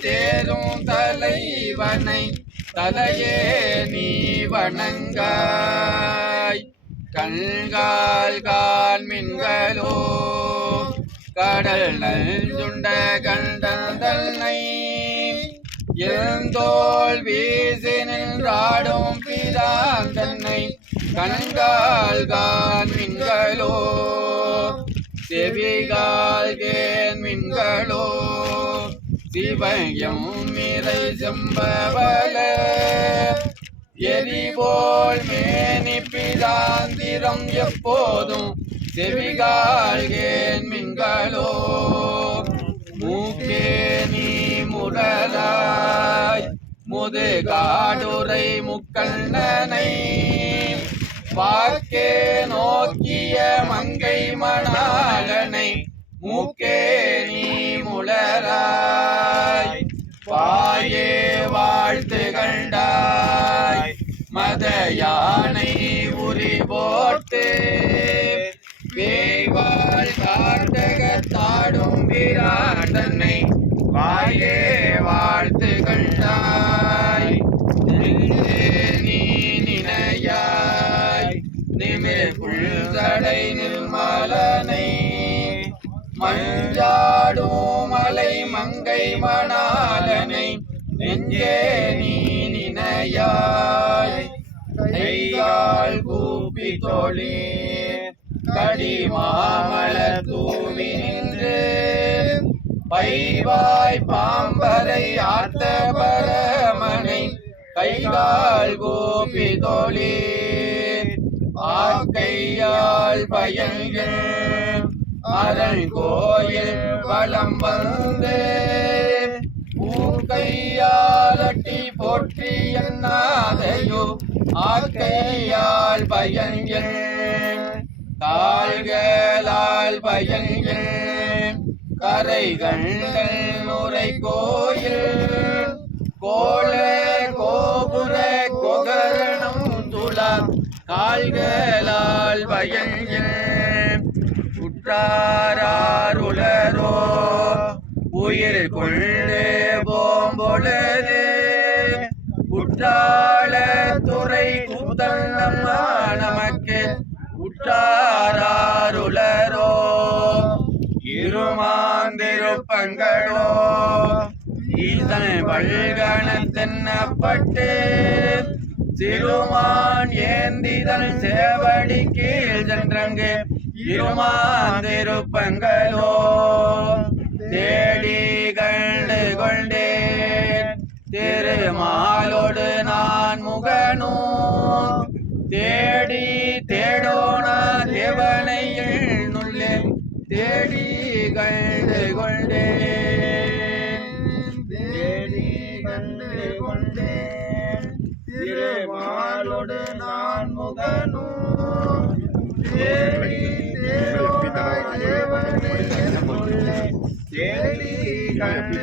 தேரும் தலைவனை தலையே நீ வணங்காய். கண்கால் காண்மின்களோ கடல் நல்சுண்ட கண்டன் தன்னை எழுந்தோல் வீசி நின்றாடும் பிரான் தன்னை கண்கால் காண்மின்களோ செவிகால் கேண்மின்களோ சிவயம் மிரை செம்பவல எரிபோல் மேனி பிராந்திரம் எப்போதும் செவிகால் கேண்மின்களோ மூக்கே நீ முரலாய் முதுகாடுரை முக்கண்ணனை பார்க்கே நோக்கிய மங்கை மணாளனை மூக்கே நீ முளராய் வாயே வாழ்த்து கண்டாய் மத யானை உரி போட்டு பேய்வாள் காட்டகத்தாடும் பிராட்டனை வாயே வாழ்த்து கண்டாய். நீ நினையாய் நிமிர் புல்சடை நிர்மலனை மஞ்சாடும் மலை மங்கை மணாலனை நெஞ்சே நீ நினையாய். கைகால் கூப்பி தோழி கடி மாமல தூவி நின்று பைவாய் பாம்பரை ஆத்த பரமனை கைகால் கூப்பி தோழி ஆக்கையால் பயன்கள் அரண் கோயில் வலம் வந்து ஊக்கையாலட்டி போற்றி என்னாதையோ ஆக்கையால் பயன்கள் கால்களால் பயன்கள் கரைகள் நுரை கோயில் கோல கோபுர கொகரணம் துளா கால்களால் பயன்கள் உற்றாருளரோ உயிர் கொள்ளே போம்பொழுது குற்றால துறை கூத்தல் நம்மா நமக்கு உற்றாருளரோ இருமாந்திருப்பங்களோ ஈசன் வல்கணத்தென்னப்பட்டு சிறுமான் ஏந்திதன் சேவடி கீழ் சென்றங்கு இருமாந்திருப்பங்களோ தேடி கண்டு கொண்டேன் திருமாலோடு நான் முகனோ தேடி தேடோனா தேவனையில் நுள்ளே தேடி கண்டு கொண்டேன் தேடி கண்டு கொண்டேன் திருமாலோடு நான் முகனோ தேடி தேடோனா தேவனையில் நுள்ளே தேடி கண்டு